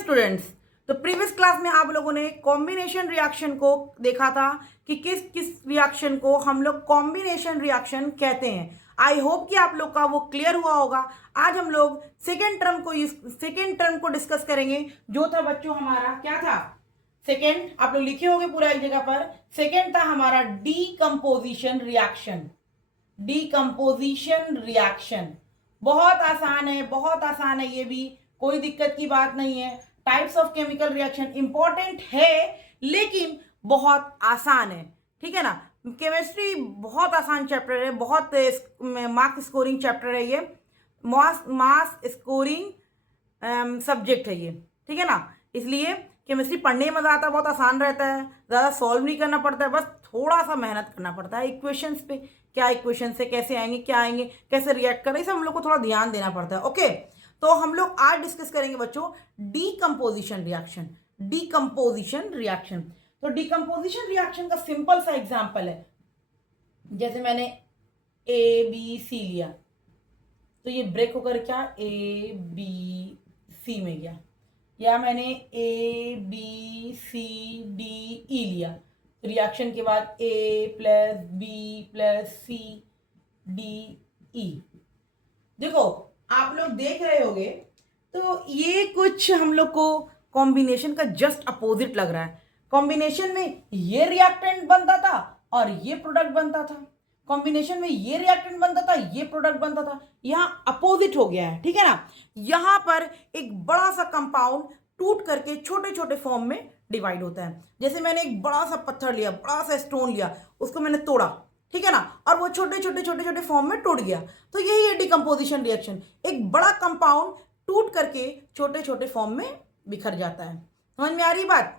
Dear students, तो previous class में आप लोगों ने कॉम्बिनेशन रिएक्शन को देखा था कि किस किस रिएक्शन को हम लोग कॉम्बिनेशन रिएक्शन कहते हैं। आई होप कि आप लोग का वो क्लियर हुआ होगा। आज हम लोग सेकेंड टर्म को डिस्कस करेंगे, जो था बच्चों हमारा क्या था। सेकेंड आप लोग लिखे होंगे पूरा एक जगह पर। सेकेंड था हमारा डीकंपोजिशन रिएक्शन। डीकंपोजिशन रिएक्शन बहुत आसान है, बहुत आसान है, ये भी कोई दिक्कत की बात नहीं है। Types of chemical reaction important है लेकिन बहुत आसान है, ठीक है ना। केमिस्ट्री बहुत आसान चैप्टर है, बहुत मार्क्स स्कोरिंग चैप्टर है ये, मास स्कोरिंग सब्जेक्ट है ये, ठीक है ना। इसलिए केमिस्ट्री पढ़ने में मज़ा आता है, बहुत आसान रहता है, ज़्यादा सॉल्व नहीं करना पड़ता है, बस थोड़ा सा मेहनत करना पड़ता है इक्वेशंस पे। क्या इक्वेशन से कैसे आएंगे, क्या आएंगे, कैसे रिएक्ट करें, इसे हम लोग को थोड़ा ध्यान देना पड़ता है। ओके, तो हम लोग आज डिस्कस करेंगे बच्चों डीकंपोजिशन रिएक्शन। डीकंपोजिशन रिएक्शन, तो डीकंपोजिशन रिएक्शन का सिंपल सा एग्जांपल है, जैसे मैंने ए बी सी लिया, तो ये ब्रेक होकर क्या ए बी सी में गया, या मैंने ए बी सी डी ई लिया, रिएक्शन के बाद A plus B plus C D E. देखो आप लोग देख रहे होगे, तो ये कुछ हम लोग को कॉम्बिनेशन का जस्ट अपोजिट लग रहा है। कॉम्बिनेशन में ये रिएक्टेंट बनता था और ये प्रोडक्ट बनता था, कॉम्बिनेशन में ये रिएक्टेंट बनता था, ये प्रोडक्ट बनता था, यहाँ अपोजिट हो गया है, ठीक है ना। यहाँ पर एक बड़ा सा कंपाउंड टूट करके छोटे छोटे फॉर्म में डिवाइड होता है। जैसे मैंने एक बड़ा सा पत्थर लिया, बड़ा सा स्टोन लिया, उसको मैंने तोड़ा, ठीक है ना, और वो छोटे छोटे फॉर्म में टूट गया, तो यही है डिकम्पोजिशन रिएक्शन। एक बड़ा कंपाउंड टूट करके छोटे छोटे फॉर्म में बिखर जाता है। समझ में आ रही बात।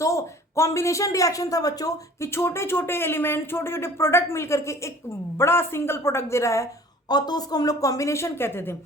तो कॉम्बिनेशन रिएक्शन था बच्चों कि छोटे छोटे एलिमेंट, छोटे छोटे प्रोडक्ट मिलकर के एक बड़ा सिंगल प्रोडक्ट दे रहा है, और तो उसको हम लोग कॉम्बिनेशन कहते थे।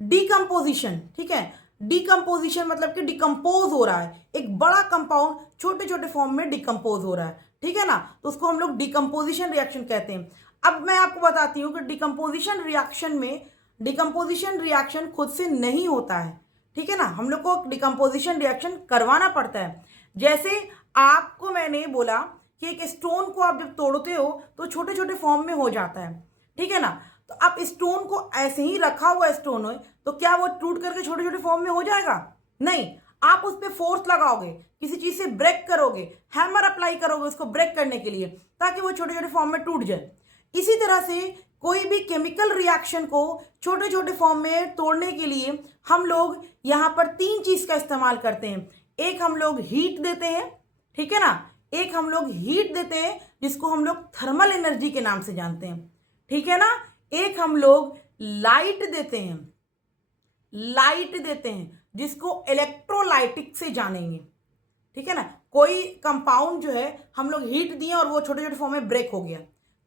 डीकम्पोजिशन, ठीक है, डीकम्पोजिशन मतलब कि डिकम्पोज हो रहा है, एक बड़ा कंपाउंड छोटे छोटे फॉर्म में डिकम्पोज हो रहा है, ठीक है ना, तो उसको हम लोग डिकम्पोजिशन रिएक्शन कहते हैं। अब मैं आपको बताती हूँ कि डिकम्पोजिशन रिएक्शन में डिकम्पोजिशन रिएक्शन खुद से नहीं होता है, ठीक है ना, हम लोग को डिकम्पोजिशन रिएक्शन करवाना पड़ता है। जैसे आपको मैंने बोला कि एक स्टोन को आप जब तोड़ते हो तो छोटे छोटे फॉर्म में हो जाता है, ठीक है ना। तो आप स्टोन को ऐसे ही रखा हुआ स्टोन हो तो क्या वो टूट करके छोटे छोटे फॉर्म में हो जाएगा? नहीं, आप उस पर फोर्स लगाओगे, किसी चीज से ब्रेक करोगे, हैमर अप्लाई करोगे उसको ब्रेक करने के लिए, ताकि वो छोटे छोटे फॉर्म में टूट जाए। इसी तरह से कोई भी केमिकल रिएक्शन को छोटे छोटे फॉर्म में तोड़ने के लिए हम लोग यहाँ पर तीन चीज का इस्तेमाल करते हैं। एक हम लोग हीट देते हैं, ठीक है ना, एक हम लोग हीट देते हैं जिसको हम लोग थर्मल एनर्जी के नाम से जानते हैं, ठीक है ना। एक हम लोग लाइट देते हैं, लाइट देते हैं जिसको इलेक्ट्रोलाइटिक से जानेंगे, ठीक है ना। कोई कंपाउंड जो है हम लोग हीट दिए और वो छोटे छोटे फॉर्म में ब्रेक हो गया।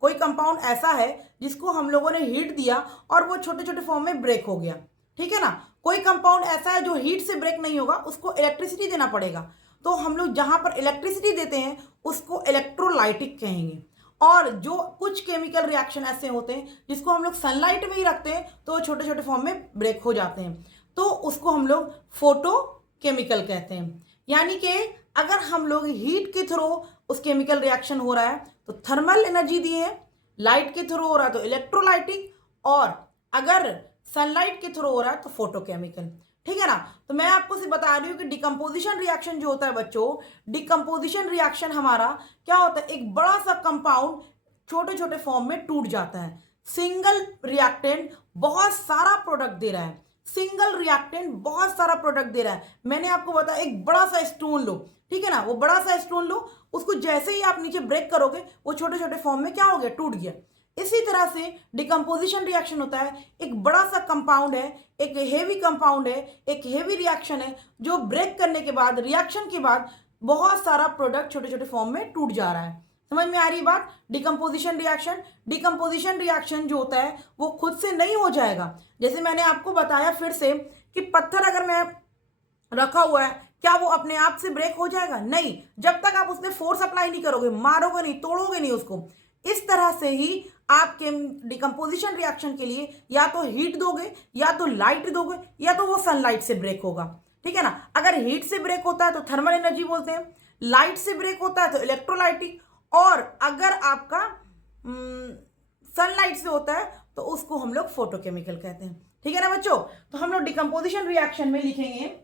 कोई कंपाउंड ऐसा है जिसको हम लोगों ने हीट दिया और वो छोटे छोटे फॉर्म में ब्रेक हो गया, ठीक है ना। कोई कंपाउंड ऐसा है जो हीट से ब्रेक नहीं होगा, उसको इलेक्ट्रिसिटी देना पड़ेगा, तो हम लोग जहां पर इलेक्ट्रिसिटी देते हैं उसको इलेक्ट्रोलाइटिक कहेंगे। और जो कुछ केमिकल रिएक्शन ऐसे होते हैं जिसको हम लोग सनलाइट में ही रखते हैं तो छोटे छोटे फॉर्म में ब्रेक हो जाते हैं, तो उसको हम लोग फोटो केमिकल कहते हैं। यानी कि अगर हम लोग हीट के थ्रू उस केमिकल रिएक्शन हो रहा है तो थर्मल एनर्जी दिए है, लाइट के थ्रू हो रहा है तो इलेक्ट्रोलाइटिक, और अगर सनलाइट के थ्रू हो रहा है तो फोटोकेमिकल, ठीक है ना। तो मैं आपको से बता रही हूँ कि डिकम्पोजिशन रिएक्शन जो होता है बच्चों, डिकम्पोजिशन रिएक्शन हमारा क्या होता है, एक बड़ा सा कंपाउंड छोटे छोटे फॉर्म में टूट जाता है। सिंगल रिएक्टेंट बहुत सारा प्रोडक्ट दे रहा है, सिंगल रिएक्टेंट बहुत सारा प्रोडक्ट दे रहा है। मैंने आपको बताया एक बड़ा सा स्टोन लो, ठीक है ना, वो बड़ा सा स्टोन लो, उसको जैसे ही आप नीचे ब्रेक करोगे वो छोटे छोटे फॉर्म में क्या हो गया, टूट गया। इसी तरह से डिकम्पोजिशन रिएक्शन होता है, एक बड़ा सा कंपाउंड है, एक हेवी कंपाउंड है, एक हेवी रिएक्शन है, जो ब्रेक करने के बाद, रिएक्शन के बाद बहुत सारा प्रोडक्ट छोटे छोटे फॉर्म में टूट जा रहा है। समझ में आ रही बात। डिकम्पोजिशन रिएक्शन, डिकम्पोजिशन रिएक्शन जो होता है वो खुद से नहीं हो जाएगा। जैसे मैंने आपको बताया फिर से कि पत्थर अगर मैं रखा हुआ है, क्या वो अपने आप से ब्रेक हो जाएगा? नहीं, जब तक आप उसमें फोर्स अप्लाई नहीं करोगे, मारोगे नहीं, तोड़ोगे नहीं उसको। इस तरह से ही आप डिकम्पोजिशन रिएक्शन के लिए या तो हीट दोगे, या तो लाइट दोगे, या तो वो सनलाइट से ब्रेक होगा। ठीक है ना। अगर हीट से ब्रेक होता है तो थर्मल एनर्जी बोलते हैं, लाइट से ब्रेक होता है तो इलेक्ट्रोलाइटिक, और अगर आपका सनलाइट से होता है तो उसको हम लोग फोटोकेमिकल कहते हैं। ठीक है ना बच्चों। तो हम लोग डिकम्पोजिशन रिएक्शन में लिखेंगे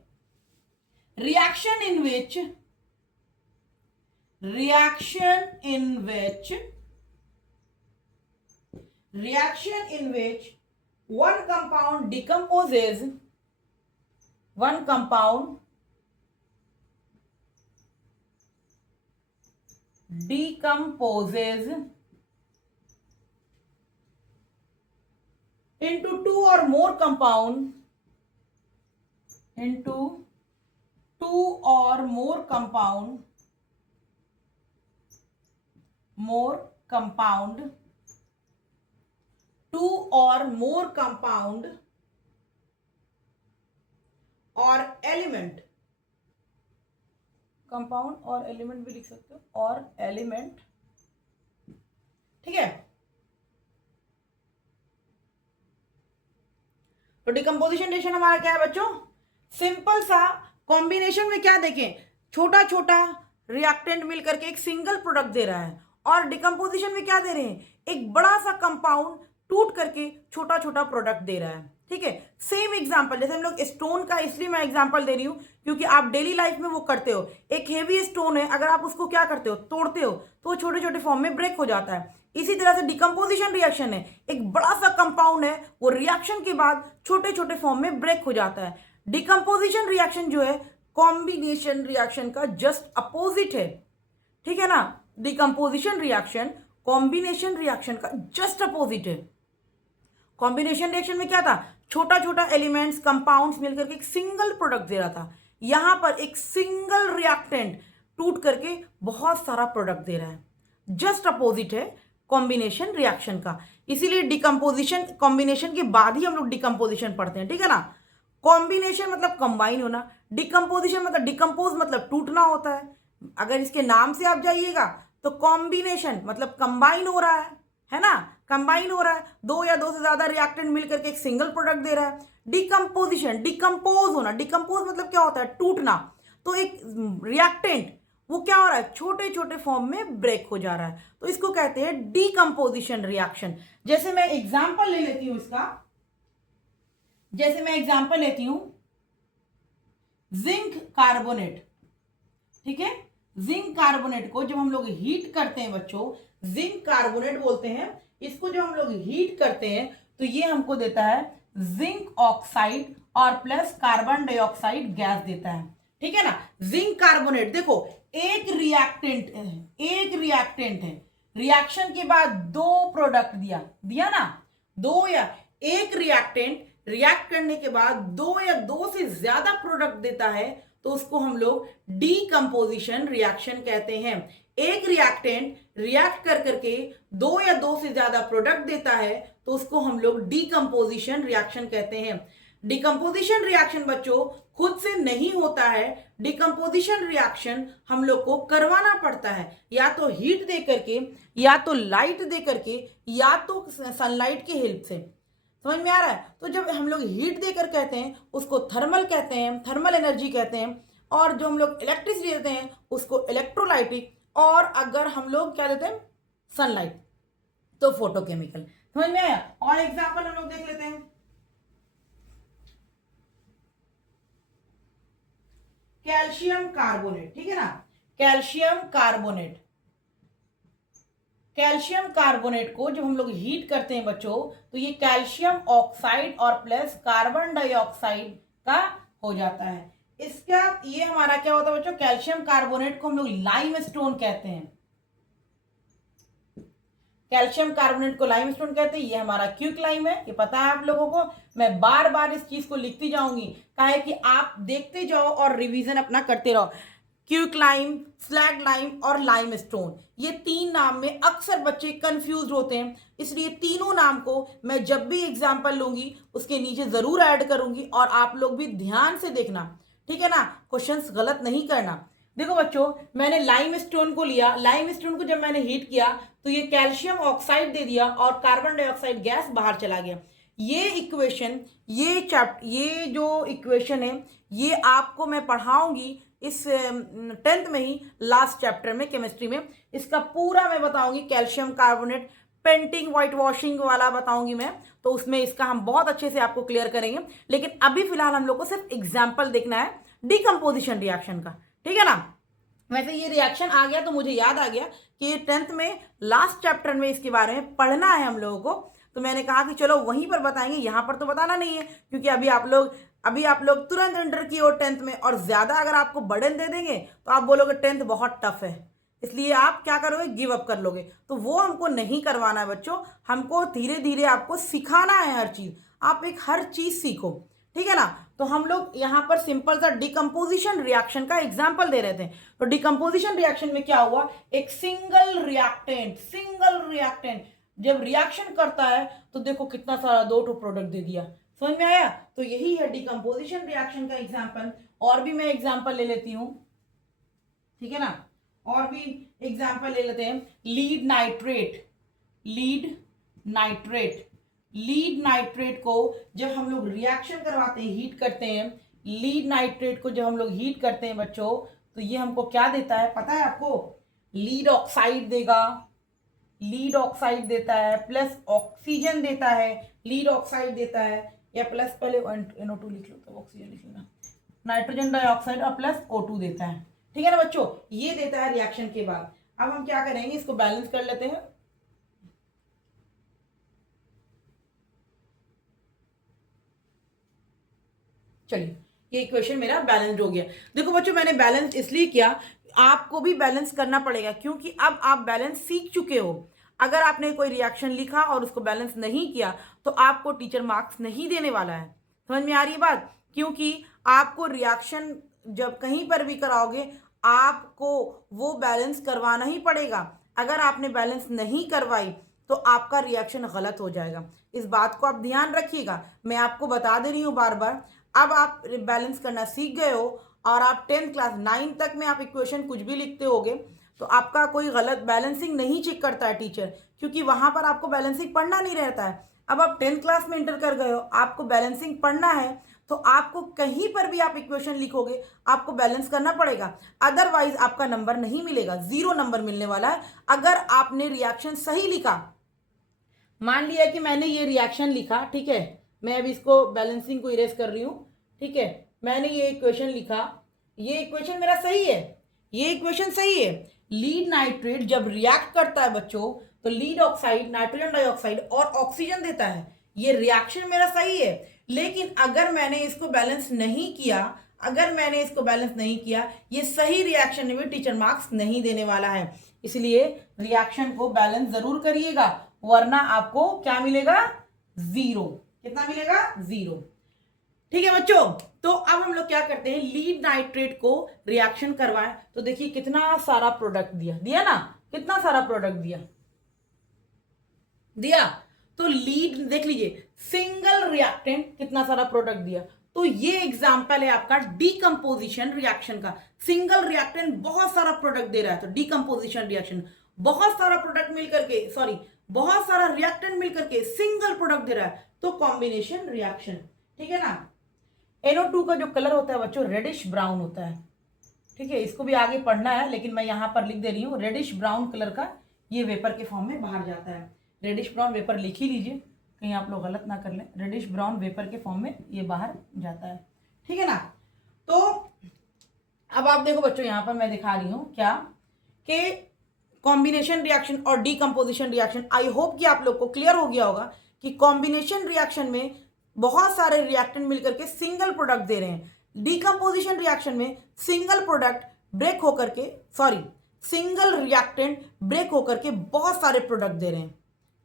reaction in which one compound decomposes into two or more compound और एलिमेंट, कंपाउंड और एलिमेंट भी लिख सकते हो, और एलिमेंट। ठीक है। तो डिकम्पोजिशन रिएक्शन हमारा क्या है बच्चों, सिंपल सा कॉम्बिनेशन में क्या देखें, छोटा छोटा रिएक्टेंट मिलकर के एक सिंगल प्रोडक्ट दे रहा है, और डिकम्पोजिशन में क्या दे रहे हैं, एक बड़ा सा कंपाउंड टूट करके छोटा छोटा प्रोडक्ट दे रहा है। ठीक है। सेम एग्जांपल, जैसे हम लोग स्टोन का, इसलिए मैं एग्जांपल दे रही हूं क्योंकि आप डेली लाइफ में वो करते हो। एक हेवी स्टोन है, अगर आप उसको क्या करते हो, तोड़ते हो, तो वो छोटे छोटे फॉर्म में ब्रेक हो जाता है। इसी तरह से डिकम्पोजिशन रिएक्शन है, एक बड़ा सा कंपाउंड है, वो रिएक्शन के बाद छोटे छोटे फॉर्म में ब्रेक हो जाता है। डिकम्पोजिशन रिएक्शन जो है कॉम्बिनेशन रिएक्शन का जस्ट अपोजिट है। ठीक है ना। डिकम्पोजिशन रिएक्शन कॉम्बिनेशन रिएक्शन का जस्ट अपोजिट है। कॉम्बिनेशन रिएक्शन में क्या था, छोटा छोटा एलिमेंट्स, कंपाउंड्स मिलकर के एक सिंगल प्रोडक्ट दे रहा था। यहां पर एक सिंगल रिएक्टेंट टूट करके बहुत सारा प्रोडक्ट दे रहा है। जस्ट अपोजिट है कॉम्बिनेशन रिएक्शन का। इसीलिए डिकम्पोजिशन, कॉम्बिनेशन के बाद ही हम लोग डिकम्पोजिशन पढ़ते हैं। ठीक है ना। कॉम्बिनेशन मतलब कंबाइन होना, डिकम्पोजिशन मतलब डिकम्पोज मतलब टूटना होता है। अगर इसके नाम से आप जाइएगा तो कॉम्बिनेशन मतलब कंबाइन हो रहा है ना, कंबाइन हो रहा है, दो या दो से ज्यादा रिएक्टेंट मिलकर के एक सिंगल प्रोडक्ट दे रहा है। डिकम्पोजिशन डिकम्पोज होना, डिकम्पोज मतलब क्या होता है, टूटना। तो एक रिएक्टेंट वो क्या हो रहा है, छोटे छोटे फॉर्म में ब्रेक हो जा रहा है, तो इसको कहते हैं डिकम्पोजिशन रिएक्शन। जैसे मैं एग्जांपल ले लेती हूं इसका, जैसे मैं एग्जांपल लेती हूं जिंक कार्बोनेट। ठीक है। जिंक कार्बोनेट को जब हम लोग हीट करते हैं बच्चों, जिंक कार्बोनेट बोलते हैं इसको, जब हम लोग हीट करते हैं तो ये हमको देता है जिंक ऑक्साइड और प्लस कार्बन डाइऑक्साइड गैस देता है। ठीक है ना। जिंक कार्बोनेट देखो, एक रिएक्टेंट है, रिएक्शन के बाद दो प्रोडक्ट दिया ना, दो या एक रिएक्टेंट रिएक्ट करने के बाद दो या दो से ज्यादा प्रोडक्ट देता है तो उसको हम लोग डीकम्पोजिशन रिएक्शन कहते हैं। एक रिएक्टेंट रिएक्ट कर करके दो या दो से ज्यादा प्रोडक्ट देता है तो उसको हम लोग डीकम्पोजिशन रिएक्शन कहते हैं। डिकम्पोजिशन रिएक्शन बच्चों खुद से नहीं होता है, डिकम्पोजिशन रिएक्शन हम लोग को करवाना पड़ता है, या तो हीट दे करके, या तो लाइट दे करके, या तो सनलाइट की हेल्प से। समझ में आ रहा है। तो जब हम लोग हीट देकर कहते हैं उसको थर्मल कहते हैं, थर्मल एनर्जी कहते हैं, और जो हम लोग इलेक्ट्रिसिटी देते हैं उसको इलेक्ट्रोलाइटिक, और अगर हम लोग क्या देते हैं सनलाइट तो फोटोकेमिकल। समझ में आया। और एग्जांपल हम लोग देख लेते हैं, कैल्शियम कार्बोनेट। ठीक है ना। कैल्शियम कार्बोनेट, कैल्शियम कार्बोनेट को जब हम लोग हीट करते हैं बच्चों तो ये कैल्शियम ऑक्साइड और प्लस कार्बन डाइऑक्साइड का हो जाता है। इसका ये हमारा क्या होता है बच्चों, कैल्शियम कार्बोनेट को हम लोग लाइम स्टोन कहते हैं। कैल्शियम कार्बोनेट को लाइम स्टोन कहते हैं। ये हमारा क्विक लाइम है, ये पता है आप लोगों को। मैं बार बार इस चीज को लिखती जाऊंगी, कहा है कि आप देखते जाओ और रिवीजन अपना करते रहो। क्विक लाइम, स्लैग लाइम और लाइम स्टोन, ये तीन नाम में अक्सर बच्चे कंफ्यूज होते हैं, इसलिए तीनों नाम को मैं जब भी एग्जाम्पल लूंगी उसके नीचे जरूर ऐड करूंगी, और आप लोग भी ध्यान से देखना। ठीक है ना। क्वेश्चंस गलत नहीं करना। देखो बच्चों, मैंने लाइम स्टोन को लिया, लाइम स्टोन को जब मैंने हीट किया तो ये कैल्शियम ऑक्साइड दे दिया और कार्बन डाइऑक्साइड गैस बाहर चला गया। ये इक्वेशन, ये जो इक्वेशन है ये आपको मैं पढ़ाऊंगी इस 10th में ही, लास्ट चैप्टर में केमिस्ट्री में। इसका पूरा मैं बताऊंगी, calcium carbonate painting white washing वाला बताऊंगी मैं, तो उसमें इसका हम बहुत अच्छे से आपको क्लियर करेंगे। लेकिन अभी फिलहाल हम लोग को सिर्फ एग्जाम्पल देखना है डिकम्पोजिशन रिएक्शन का, ठीक है ना। वैसे ये रिएक्शन आ गया तो मुझे याद आ गया कि ये 10th में लास्ट चैप्टर में इसके बारे में पढ़ना है हम लोगों को, तो मैंने कहा कि चलो वहीं पर बताएंगे, यहाँ पर तो बताना नहीं है, क्योंकि अभी आप लोग तुरंत एंटर किए हो 10th में, और ज़्यादा अगर आपको बर्डन दे देंगे तो आप बोलोगे 10th बहुत टफ है, इसलिए आप क्या करोगे, गिव अप कर लोगे। तो वो हमको नहीं करवाना है बच्चों, हमको धीरे धीरे आपको सिखाना है हर चीज़, आप एक हर चीज़ सीखो, ठीक है ना। तो हम लोग यहाँ पर सिंपल सा डिकम्पोजिशन रिएक्शन का एग्जाम्पल दे रहे थे। तो डिकम्पोजिशन रिएक्शन में क्या हुआ, एक सिंगल रिएक्टेंट जब रिएक्शन करता है तो देखो कितना सारा 2 प्रोडक्ट दे दिया, समझ में आया। तो यही है डिकम्पोजिशन रिएक्शन का एग्जाम्पल। और भी मैं एग्जाम्पल ले लेती हूँ, ठीक है ना, और भी एग्जाम्पल ले लेते हैं। लीड नाइट्रेट को जब हम लोग रिएक्शन करवाते हैं, हीट करते हैं, लीड नाइट्रेट को जब हम लोग हीट करते हैं बच्चों, तो ये हमको क्या देता है पता है आपको, लीड ऑक्साइड देता है, प्लस ऑक्सीजन देता है, लीड ऑक्साइड देता है, या प्लस पहले NO2 लिख लो तो ऑक्सीजन लिख लेना, नाइट्रोजन डाइऑक्साइड और प्लस O2 देता है, ठीक है ना बच्चों, ये देता है रिएक्शन के बाद। अब हम क्या करेंगे, इसको बैलेंस कर लेते हैं। चलिए, ये इक्वेशन मेरा बैलेंस्ड हो गया। देखो बच्चों, मैंने बैलेंस इसलिए किया, आपको भी बैलेंस करना पड़ेगा, क्योंकि अब आप बैलेंस सीख चुके हो। अगर आपने कोई रिएक्शन लिखा और उसको बैलेंस नहीं किया तो आपको टीचर मार्क्स नहीं देने वाला है, समझ में आ रही है बात। क्योंकि आपको रिएक्शन जब कहीं पर भी कराओगे आपको वो बैलेंस करवाना ही पड़ेगा। अगर आपने बैलेंस नहीं करवाई तो आपका रिएक्शन गलत हो जाएगा, इस बात को आप ध्यान रखिएगा। मैं आपको बता दे रही हूँ बार बार, अब आप बैलेंस करना सीख गए हो और आप 10th क्लास 9 तक में आप इक्वेशन कुछ भी लिखते होगे तो आपका कोई गलत बैलेंसिंग नहीं चेक करता है टीचर, क्योंकि वहाँ पर आपको बैलेंसिंग पढ़ना नहीं रहता है। अब आप 10th क्लास में इंटर कर गए हो, आपको बैलेंसिंग पढ़ना है, तो आपको कहीं पर भी आप इक्वेशन लिखोगे आपको बैलेंस करना पड़ेगा, अदरवाइज आपका नंबर नहीं मिलेगा, 0 नंबर मिलने वाला है। अगर आपने रिएक्शन सही लिखा, मान लिया कि मैंने ये रिएक्शन लिखा, ठीक है, मैं अभी इसको बैलेंसिंग को इरेज कर रही हूँ, ठीक है, मैंने ये इक्वेशन लिखा, ये इक्वेशन मेरा सही है, ये इक्वेशन सही है। लीड नाइट्रेट जब रिएक्ट करता है बच्चों तो लीड ऑक्साइड, नाइट्रोजन डाइऑक्साइड और ऑक्सीजन देता है, ये रिएक्शन मेरा सही है। लेकिन अगर मैंने इसको बैलेंस नहीं किया, ये सही रिएक्शन में भी टीचर मार्क्स नहीं देने वाला है, इसलिए रिएक्शन को बैलेंस जरूर करिएगा, वरना आपको क्या मिलेगा, 0। कितना मिलेगा, 0, ठीक है बच्चों। तो अब हम लोग क्या करते हैं, लीड नाइट्रेट को रिएक्शन करवाएं, तो देखिए कितना सारा प्रोडक्ट दिया ना, कितना सारा प्रोडक्ट दिया। तो लीड देख लीजिए, सिंगल रिएक्टेंट कितना सारा प्रोडक्ट दिया। तो ये एग्जांपल है आपका डीकंपोजिशन रिएक्शन का, सिंगल रिएक्टेंट बहुत सारा प्रोडक्ट दे रहा है, तो डीकंपोजिशन रिएक्शन, बहुत सारा रिएक्टेंट मिलकर के सिंगल प्रोडक्ट दे रहा है, तो कॉम्बिनेशन रिएक्शन, ठीक है ना। NO2 का जो कलर होता है बच्चों रेडिश ब्राउन होता है, ठीक है, इसको भी आगे पढ़ना है, लेकिन मैं यहाँ पर लिख दे रही हूँ, रेडिश ब्राउन कलर का ये वेपर के फॉर्म में बाहर जाता है। रेडिश ब्राउन वेपर लिख ही लीजिए, कहीं आप लोग गलत ना कर लें, रेडिश ब्राउन वेपर के फॉर्म में ये बाहर जाता है, ठीक है ना। तो अब आप देखो बच्चों, यहाँ पर मैं दिखा रही हूँ क्या कि कॉम्बिनेशन रिएक्शन और डीकंपोजिशन रिएक्शन, आई होप कि आप लोग को क्लियर हो गया होगा कि कॉम्बिनेशन रिएक्शन में बहुत सारे रिएक्टेंट मिलकर के सिंगल प्रोडक्ट दे रहे हैं, डीकंपोजिशन रिएक्शन में सिंगल रिएक्टेंट ब्रेक होकर के बहुत सारे प्रोडक्ट दे रहे हैं,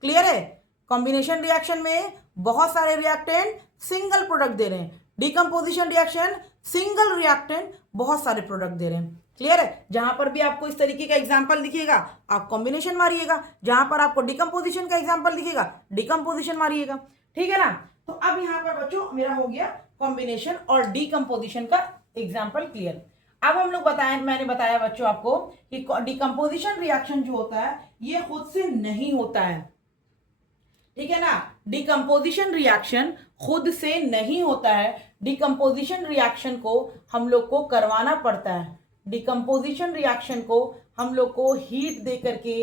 क्लियर है। कॉम्बिनेशन रिएक्शन में बहुत सारे रिएक्टेंट सिंगल प्रोडक्ट दे रहे हैं, डीकंपोजिशन रिएक्शन सिंगल रिएक्टेंट बहुत सारे प्रोडक्ट दे रहे हैं, क्लियर है। जहां पर भी आपको इस तरीके का एग्जांपल दिखेगा आप कॉम्बिनेशन मारिएगा, जहां पर आपको डीकंपोजिशन का एग्जांपल दिखेगा डीकंपोजिशन मारिएगा, ठीक है ना। तो अब यहां पर बच्चों मेरा हो गया कॉम्बिनेशन और डीकंपोजिशन का एग्जांपल क्लियर। अब हम लोग मैंने बताया बच्चों आपको कि डीकंपोजिशन रिएक्शन जो होता है ये खुद से नहीं होता है, ठीक है ना। डिकम्पोजिशन रिएक्शन खुद से नहीं होता है, डिकम्पोजिशन रिएक्शन को हम लोग को करवाना पड़ता है। डिकम्पोजिशन रिएक्शन को हम लोग को हीट दे करके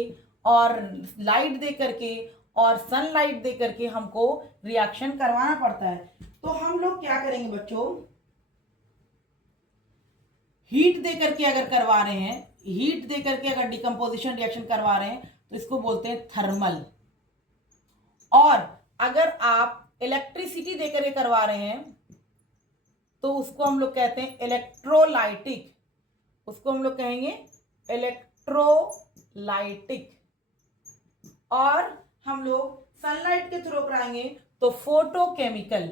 और लाइट दे करके और सनलाइट दे करके हमको रिएक्शन करवाना पड़ता है। तो हम लोग क्या करेंगे बच्चों, हीट दे करके अगर करवा रहे हैं, हीट दे करके अगर डिकम्पोजिशन रिएक्शन करवा रहे हैं तो इसको बोलते हैं थर्मल। और अगर आप इलेक्ट्रिसिटी दे करके करवा रहे हैं तो उसको हम लोग कहते हैं इलेक्ट्रोलाइटिक, उसको हम लोग कहेंगे इलेक्ट्रोलाइटिक। और हम लोग सनलाइट के थ्रू कराएंगे तो फोटोकेमिकल,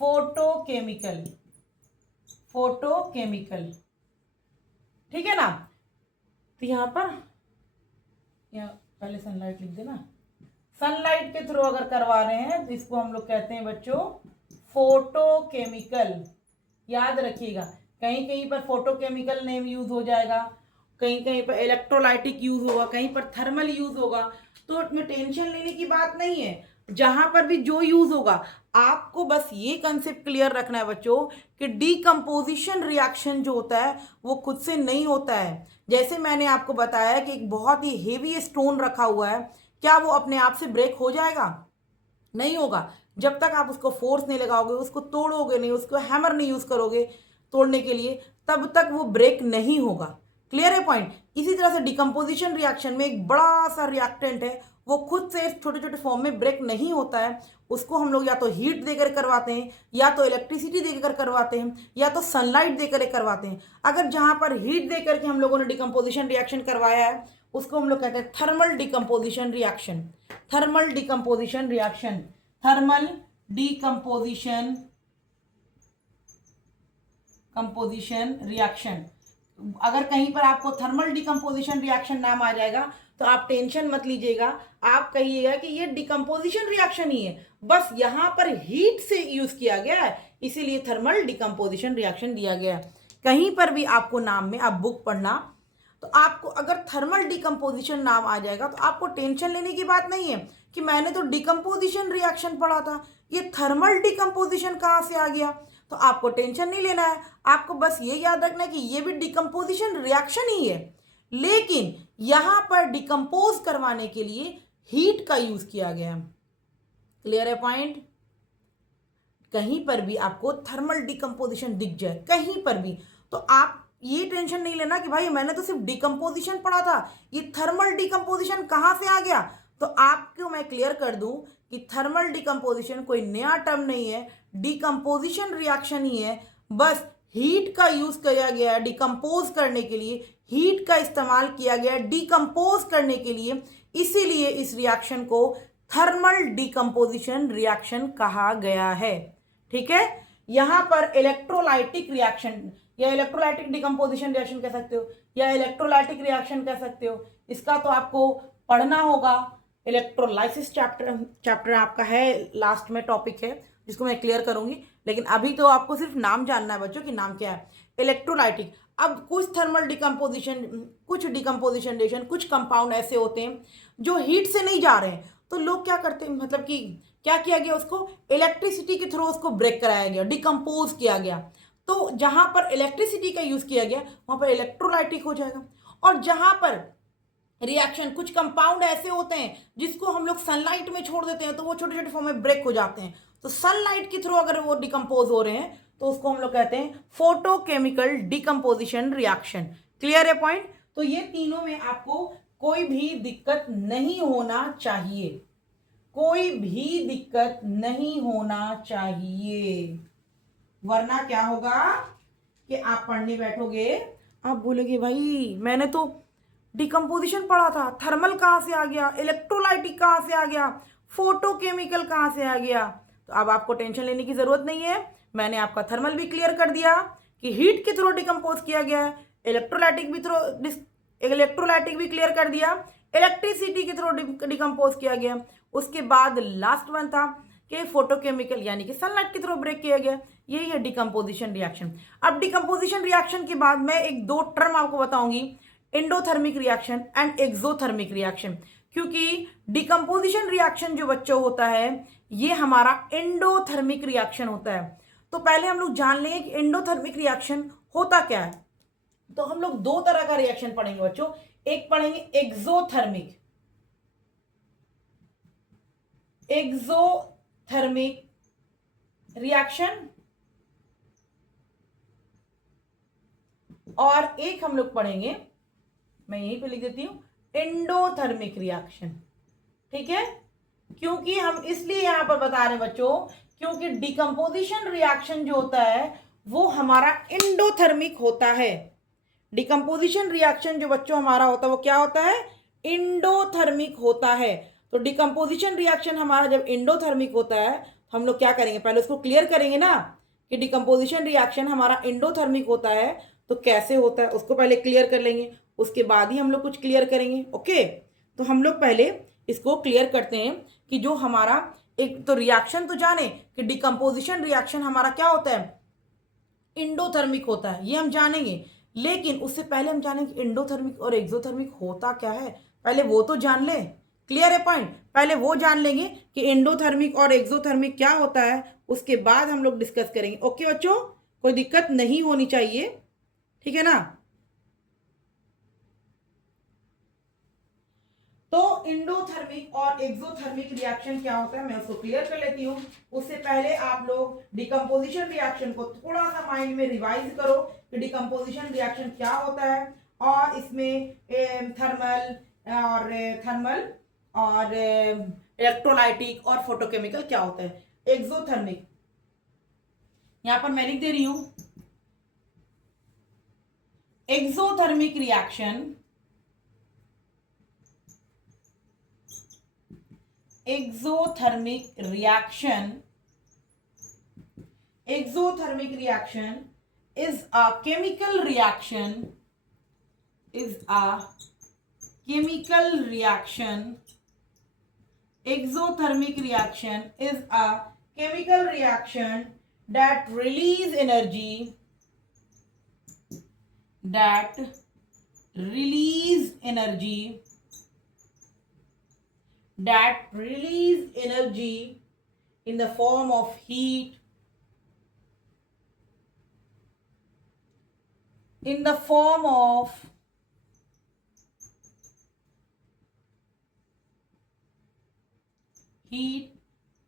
फोटोकेमिकल, फोटोकेमिकल। ठीक है ना। तो यहां पर पहले सनलाइट लिख देना। सनलाइट के थ्रू अगर करवा रहे हैं तो इसको हम लोग कहते हैं बच्चों फोटोकेमिकल। याद रखिएगा, कहीं कहीं पर फोटोकेमिकल नेम यूज हो जाएगा, कहीं कहीं पर इलेक्ट्रोलाइटिक यूज होगा, कहीं पर थर्मल यूज होगा। तो इसमें टेंशन लेने की बात नहीं है, जहां पर भी जो यूज होगा आपको बस ये कंसेप्ट क्लियर रखना है बच्चों कि डीकम्पोजिशन रिएक्शन जो होता है वो खुद से नहीं होता है। जैसे मैंने आपको बताया कि एक बहुत ही हेवी स्टोन रखा हुआ है, क्या वो अपने आप से ब्रेक हो जाएगा? नहीं होगा। जब तक आप उसको फोर्स नहीं लगाओगे, उसको तोड़ोगे नहीं, उसको हैमर नहीं यूज करोगे तोड़ने के लिए, तब तक वो ब्रेक नहीं होगा। क्लियर है पॉइंट। इसी तरह से डिकम्पोजिशन रिएक्शन में एक बड़ा सा रिएक्टेंट है, वो खुद से छोटे छोटे फॉर्म में ब्रेक नहीं होता है। उसको हम लोग या तो हीट देकर करवाते हैं, या तो इलेक्ट्रिसिटी देकर करवाते हैं, या तो सनलाइट देकर करवाते हैं। अगर जहां पर हीट देकर के हम लोगों ने डिकम्पोजिशन रिएक्शन करवाया है उसको हम लोग कहते हैं thermal decomposition reaction, thermal decomposition reaction, thermal decomposition composition reaction. अगर कहीं पर आपको थर्मल डिकम्पोजिशन रिएक्शन नाम आ जाएगा तो आप टेंशन मत लीजिएगा, आप कहिएगा कि ये डिकम्पोजिशन रिएक्शन ही है, बस यहां पर हीट से यूज किया गया है इसीलिए थर्मल डिकम्पोजिशन रिएक्शन दिया गया है। कहीं पर भी आपको नाम में आप बुक पढ़ना तो आपको अगर थर्मल डिकम्पोजिशन नाम आ जाएगा तो आपको टेंशन लेने की बात नहीं है कि मैंने तो डिकम्पोजिशन रिएक्शन पढ़ा था, ये थर्मल डिकम्पोजिशन कहाँ से आ गया। तो आपको टेंशन नहीं लेना है, आपको बस ये याद रखना है कि ये भी डिकम्पोजिशन रिएक्शन ही है, लेकिन यहां पर डिकम्पोज करवाने के लिए हीट का यूज किया गया। क्लियर है पॉइंट। कहीं पर भी आपको थर्मल डिकम्पोजिशन दिख जाए कहीं पर भी तो आप ये टेंशन नहीं लेना कि भाई मैंने तो सिर्फ डिकम्पोजिशन पढ़ा था, ये थर्मल डिकम्पोजिशन कहां से आ गया। तो आपको मैं क्लियर कर दूं कि थर्मल डिकम्पोजिशन कोई नया टर्म नहीं है, डिकम्पोजिशन रिएक्शन ही है, बस हीट का यूज किया गया है डिकम्पोज करने के लिए, हीट का इस्तेमाल किया गया डिकम्पोज करने के लिए, इसीलिए इस रिएक्शन को थर्मल डिकम्पोजिशन रिएक्शन कहा गया है। ठीक है। यहां पर इलेक्ट्रोलाइटिक रिएक्शन या इलेक्ट्रोलाइटिक डिकम्पोजिशन रिएक्शन कह सकते हो या इलेक्ट्रोलाइटिक रिएक्शन कह सकते हो, इसका तो आपको पढ़ना होगा। इलेक्ट्रोलाइसिस चैप्टर आपका है, लास्ट में टॉपिक है जिसको मैं क्लियर करूंगी, लेकिन अभी तो आपको सिर्फ नाम जानना है बच्चों कि नाम क्या है इलेक्ट्रोलाइटिक। अब कुछ थर्मल डिकम्पोजिशन, कुछ डिकम्पोजिशन रिएक्शन, कुछ कंपाउंड ऐसे होते हैं जो हीट से नहीं जा रहे हैं, तो लोग क्या करते हैं, मतलब कि क्या किया गया, उसको इलेक्ट्रिसिटी के थ्रू उसको ब्रेक कराया गया, डिकम्पोज किया गया। तो जहां पर इलेक्ट्रिसिटी का यूज किया गया वहां पर इलेक्ट्रोलाइटिक हो जाएगा। और जहां पर रिएक्शन, कुछ कंपाउंड ऐसे होते हैं जिसको हम लोग सनलाइट में छोड़ देते हैं तो वो छोटे छोटे फॉर्म में ब्रेक हो जाते हैं, तो सनलाइट के थ्रू अगर वो डिकम्पोज हो रहे हैं तो उसको हम लोग कहते हैं फोटोकेमिकल डिकम्पोजिशन रिएक्शन। क्लियर है पॉइंट। तो ये तीनों में आपको कोई भी दिक्कत नहीं होना चाहिए, कोई भी दिक्कत नहीं होना चाहिए, वरना क्या होगा कि आप पढ़ने बैठोगे, आप बोलोगे भाई मैंने तो डिकम्पोजिशन पढ़ा था, थर्मल कहाँ से आ गया, इलेक्ट्रोलाइटिक कहाँ से आ गया, फोटोकेमिकल कहाँ से आ गया। तो अब आपको टेंशन लेने की जरूरत नहीं है, मैंने आपका थर्मल भी क्लियर कर दिया कि हीट के थ्रू डिकम्पोज किया गया है, इलेक्ट्रोलाइटिक भी क्लियर कर दिया, इलेक्ट्रिसिटी के थ्रू डिकम्पोज किया गया। उसके बाद लास्ट वन था कि फोटोकेमिकल यानी कि सनलाइट के थ्रू ब्रेक किया गया। यही है डिकम्पोजिशन रिएक्शन। अब डिकम्पोजिशन रिएक्शन के बाद मैं एक दो टर्म आपको बताऊंगी, endothermic reaction and exothermic reaction, क्योंकि डिकम्पोजिशन रिएक्शन जो बच्चों होता है ये हमारा एंडोथर्मिक रिएक्शन होता है। तो पहले हम लोग जान लेंगे कि एंडोथर्मिक रिएक्शन होता क्या है। तो हम लोग दो तरह का रिएक्शन पढ़ेंगे बच्चों, एक पढ़ेंगे एक्सोथर्मिक रिएक्शन, और एक हम लोग पढ़ेंगे, मैं यहीं पे लिख देती हूं, एंडोथर्मिक रिएक्शन। ठीक है, क्योंकि हम इसलिए यहां पर बता रहे हैं बच्चों, क्योंकि डिकम्पोजिशन रिएक्शन जो होता है वो हमारा एंडोथर्मिक होता है। डिकम्पोजिशन रिएक्शन जो बच्चों हमारा होता है वो क्या होता है, एंडोथर्मिक होता है। तो डिकम्पोजिशन रिएक्शन हमारा जब एंडोथर्मिक होता है तो हम लोग क्या करेंगे, पहले उसको क्लियर करेंगे ना कि डिकम्पोजिशन रिएक्शन हमारा एंडोथर्मिक होता है तो कैसे होता है, उसको पहले क्लियर कर लेंगे, उसके बाद ही हम लोग कुछ क्लियर करेंगे। ओके, तो हम लोग पहले इसको क्लियर करते हैं कि जो हमारा एक तो रिएक्शन तो जाने कि डिकम्पोजिशन रिएक्शन हमारा क्या होता है, एंडोथर्मिक होता है, ये हम जानेंगे। लेकिन उससे पहले हम जानेंगे एंडोथर्मिक और एक्सोथर्मिक होता क्या है, पहले वो तो जान ले। क्लियर है पॉइंट, पहले वो जान लेंगे कि एंडोथर्मिक और एक्सोथर्मिक क्या होता है, उसके बाद हम लोग डिस्कस करेंगे। ओके बच्चों, कोई दिक्कत नहीं होनी चाहिए, ठीक है ना। तो एंडोथर्मिक और एक्सोथर्मिक रिएक्शन क्या होता है मैं उसको क्लियर कर लेती हूँ। उससे पहले आप लोग डिकम्पोजिशन रिएक्शन को थोड़ा सा माइंड में रिवाइज करो कि डिकम्पोजिशन रिएक्शन क्या होता है, और इसमें थर्मल और इलेक्ट्रोलाइटिक और फोटोकेमिकल क्या होता है। एक्सोथर्मिक यहां पर मैं लिख दे रही हूं, exothermic reaction, exothermic reaction is a chemical reaction, exothermic reaction is a chemical reaction that release energy, in the form of heat,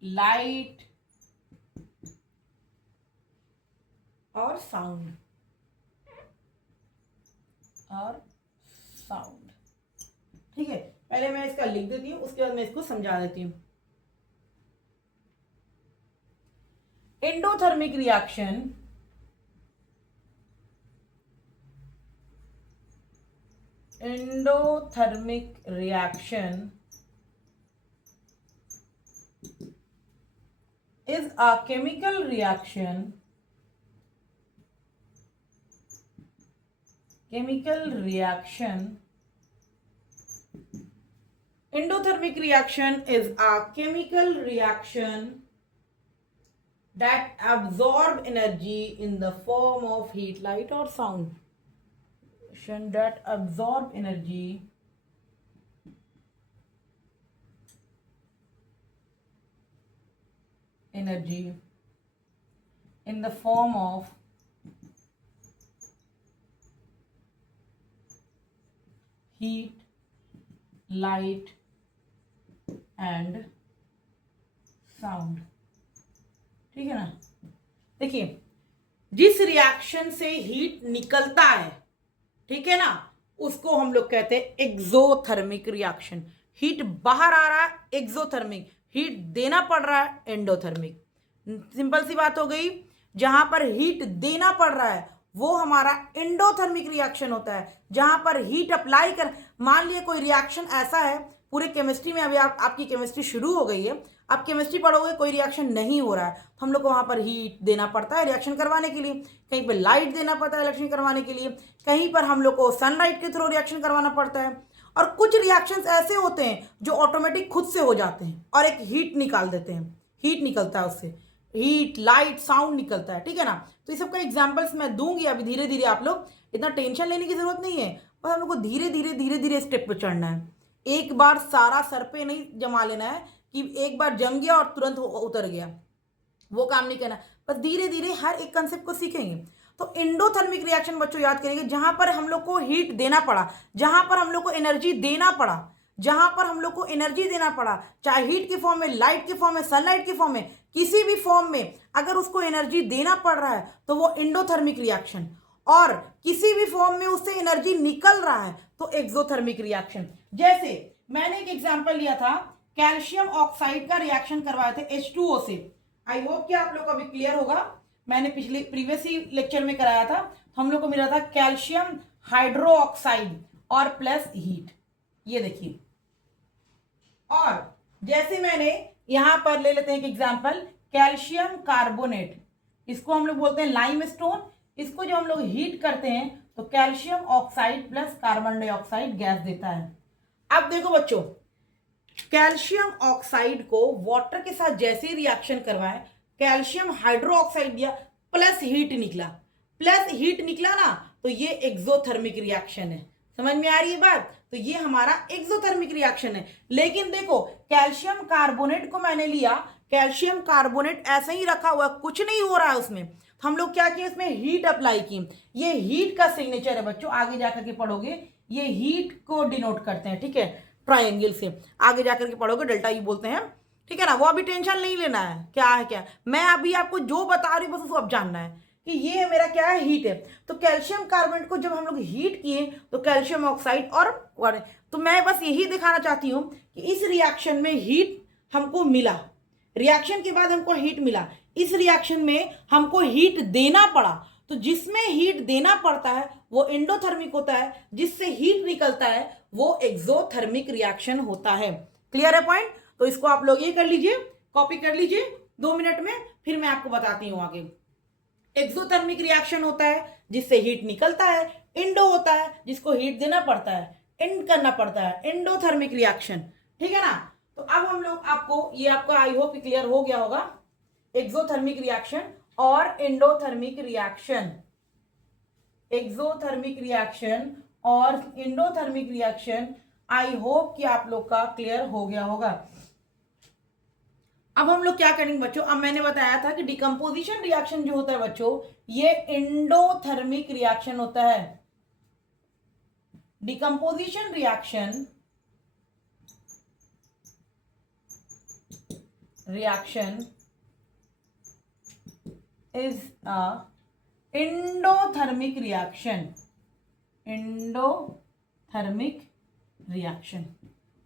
light और साउंड ठीक है, पहले मैं इसका लिख देती हूँ, उसके बाद मैं इसको समझा देती हूँ। Endothermic reaction is a chemical reaction endothermic reaction is a chemical reaction that absorb energy in the form of heat, light or sound. That absorb energy in the form of heat, light and sound. ठीक है ना। देखिए, जिस reaction से heat निकलता है, ठीक है ना, उसको हम लोग कहते हैं एक्सोथर्मिक रिएक्शन। हीट बाहर आ रहा है एक्सोथर्मिक, हीट देना पड़ रहा है एंडोथर्मिक। सिंपल सी बात हो गई, जहां पर हीट देना पड़ रहा है वो हमारा एंडोथर्मिक रिएक्शन होता है। जहां पर हीट अप्लाई कर, मान लिया कोई रिएक्शन ऐसा है, पूरे केमिस्ट्री में अभी आपकी केमिस्ट्री शुरू हो गई है, आप केमिस्ट्री पढ़ोगे, कोई रिएक्शन नहीं हो रहा है तो हम लोग को वहाँ पर हीट देना पड़ता है रिएक्शन करवाने के लिए, कहीं पर लाइट देना पड़ता है रिएक्शन करवाने के लिए, कहीं पर हम लोग को सनलाइट के थ्रू रिएक्शन करवाना पड़ता है। और कुछ रिएक्शंस ऐसे होते हैं जो ऑटोमेटिक खुद से हो जाते हैं और एक हीट निकाल देते हैं, हीट निकलता है उससे, हीट, लाइट, साउंड निकलता है, ठीक है ना। तो ये सबका एग्जाम्पल्स मैं दूंगी अभी धीरे धीरे, आप लोग इतना टेंशन लेने की जरूरत नहीं है, बस हम लोग को धीरे धीरे स्टेप पे चढ़ना है। एक बार सारा सर पे नहीं जमा लेना है कि एक बार जम गया और तुरंत उतर गया, वो काम नहीं करना, बस धीरे धीरे हर एक कंसेप्ट को सीखेंगे। तो एंडोथर्मिक रिएक्शन बच्चों याद करेंगे, जहां पर हम लोग को हीट देना पड़ा, जहां पर हम लोग को एनर्जी देना पड़ा, जहां पर हम लोग को एनर्जी देना पड़ा, चाहे हीट के फॉर्म में, लाइट के फॉर्म में, सनलाइट के फॉर्म में, किसी भी फॉर्म में अगर उसको एनर्जी देना पड़ रहा है तो वो एंडोथर्मिक रिएक्शन, और किसी भी फॉर्म में उससे एनर्जी निकल रहा है तो एक्सोथर्मिक रिएक्शन। जैसे मैंने एक एग्जांपल लिया था, कैल्शियम ऑक्साइड का रिएक्शन करवाए थे H2O से। आई होप कि आप लोग को अभी क्लियर होगा, मैंने प्रीवियस ही लेक्चर में कराया था। तो हम लोग को मिला था कैल्शियम हाइड्रो ऑक्साइड और प्लस हीट, ये देखिए। और जैसे मैंने यहां पर ले लेते हैं एक एग्जांपल, कैल्शियम कार्बोनेट, इसको हम लोग बोलते हैं लाइम स्टोन। इसको जब हम लोग हीट करते हैं तो calcium oxide plus carbon dioxide gas देता है। अब देखो बच्चों, कैल्शियम ऑक्साइड को वाटर के साथ जैसे ही रिएक्शन करवाए, कैल्शियम हाइड्रो ऑक्साइड दिया, प्लस हीट निकला, प्लस हीट निकला ना, तो ये एक्सोथर्मिक रिएक्शन है। समझ में आ रही है बात? तो ये हमारा एक्सोथर्मिक रिएक्शन है। लेकिन देखो, कैल्शियम कार्बोनेट को मैंने लिया, कैल्शियम कार्बोनेट ऐसे ही रखा हुआ, कुछ नहीं हो रहा है उसमें, तो हम लोग क्या किए, इसमें हीट अप्लाई की। ये हीट का सिग्नेचर है बच्चों, आगे जाकर के पढ़ोगे, ये हीट को डिनोट करते हैं, ठीक है, ट्रायंगल से। आगे जाकर के पढ़ोगे डेल्टा यू बोलते हैं, ठीक है ना। वो अभी टेंशन नहीं लेना है क्या है क्या, मैं अभी आपको जो बता रही हूँ बस उसको अब जानना है कि ये मेरा क्या है, हीट है। तो कैल्शियम कार्बोनेट को जब हम लोग हीट किए तो कैल्शियम ऑक्साइड और तो मैं बस यही दिखाना चाहती हूँ कि इस रिएक्शन में हीट हमको मिला, रिएक्शन के बाद हमको हीट मिला, इस रिएक्शन में हमको हीट देना पड़ा। तो जिसमें हीट देना पड़ता है वो एंडोथर्मिक होता है, जिससे हीट निकलता है वो एक्सोथर्मिक रिएक्शन होता है। क्लियर है पॉइंट? तो इसको आप लोग ये कर लीजिए, कॉपी कर लीजिए 2 मिनट में, फिर मैं आपको बताती हूं आगे। एक्सोथर्मिक रिएक्शन होता है जिससे हीट निकलता है, इंडो होता है जिसको हीट देना पड़ता है, एंड करना पड़ता है, एंडोथर्मिक रिएक्शन, ठीक है ना। तो अब हम लोग आपको ये आपका आई होप क्लियर हो गया होगा, एक्सोथर्मिक रिएक्शन और एंडोथर्मिक रिएक्शन, एक्सोथर्मिक रिएक्शन और एंडोथर्मिक रिएक्शन, आई होप कि आप लोग का क्लियर हो गया होगा। अब हम लोग क्या करेंगे बच्चों, अब मैंने बताया था कि डिकम्पोजिशन रिएक्शन जो होता है बच्चों, ये एंडोथर्मिक रिएक्शन होता है। Decomposition reaction is a endothermic reaction, endothermic reaction,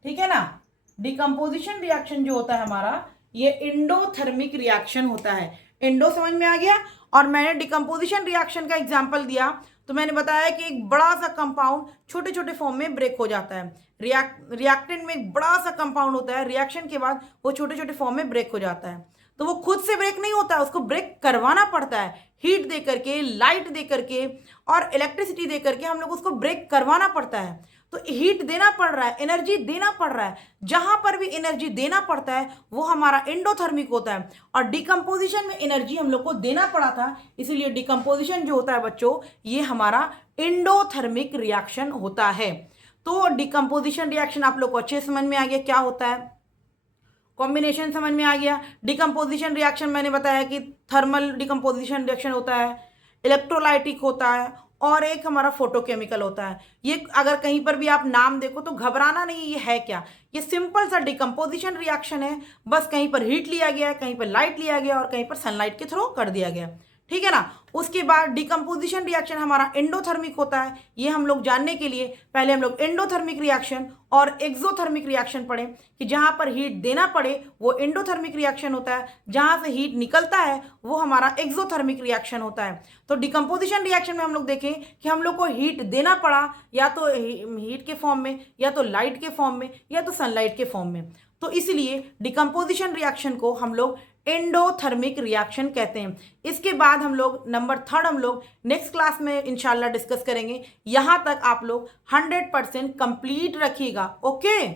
ठीक है ना। डिकम्पोजिशन रिएक्शन जो होता है हमारा, ये एंडोथर्मिक रिएक्शन होता है। एंडो समझ में आ गया। और मैंने डिकम्पोजिशन रिएक्शन का एग्जांपल दिया तो मैंने बताया कि एक बड़ा सा कंपाउंड छोटे छोटे फॉर्म में ब्रेक हो जाता है। रिएक्टेंट में एक बड़ा सा कंपाउंड होता है, रिएक्शन के बाद वो छोटे छोटे फॉर्म में ब्रेक हो जाता है। तो वो खुद से ब्रेक नहीं होता है, उसको ब्रेक करवाना पड़ता है, हीट दे करके, लाइट दे करके और इलेक्ट्रिसिटी दे करके हम लोग उसको ब्रेक करवाना पड़ता है। तो हीट देना पड़ रहा है, एनर्जी देना पड़ रहा है, जहां पर भी एनर्जी देना पड़ता है वो हमारा एंडोथर्मिक होता है। और डिकम्पोजिशन में एनर्जी हम लोग को देना पड़ा था, इसीलिए डिकम्पोजिशन जो होता है बच्चों, ये हमारा एंडोथर्मिक रिएक्शन होता है। तो डिकम्पोजिशन रिएक्शन आप लोग को अच्छे समझ में आ गया क्या होता है, कॉम्बिनेशन समझ में आ गया। डिकम्पोजिशन रिएक्शन मैंने बताया कि थर्मल डिकम्पोजिशन रिएक्शन होता है, इलेक्ट्रोलाइटिक होता है, और एक हमारा फोटोकेमिकल होता है। ये अगर कहीं पर भी आप नाम देखो तो घबराना नहीं, ये है क्या, ये सिंपल सा डिकम्पोजिशन रिएक्शन है, बस कहीं पर हीट लिया गया, कहीं पर लाइट लिया गया और कहीं पर सनलाइट के थ्रू कर दिया गया, ठीक है ना। उसके बाद डिकम्पोजिशन रिएक्शन हमारा एंडोथर्मिक होता है। ये हम लोग जानने के लिए पहले हम लोग एंडोथर्मिक रिएक्शन और एक्सोथर्मिक रिएक्शन पढ़े कि जहां पर हीट देना पड़े वो एंडोथर्मिक रिएक्शन होता है, जहां से हीट निकलता है वो हमारा एक्सोथर्मिक रिएक्शन होता है। तो डिकम्पोजिशन रिएक्शन में हम लोग देखें कि हम लोग को हीट देना पड़ा, या तो हीट के फॉर्म में, या तो लाइट के फॉर्म में, या तो सनलाइट के फॉर्म में। तो इसलिए डिकम्पोजिशन रिएक्शन को हम लोग एंडोथर्मिक रिएक्शन कहते हैं। इसके बाद हम लोग नंबर 3 हम लोग नेक्स्ट क्लास में इंशाल्लाह डिस्कस करेंगे। यहां तक आप लोग 100% कंप्लीट रखिएगा, ओके।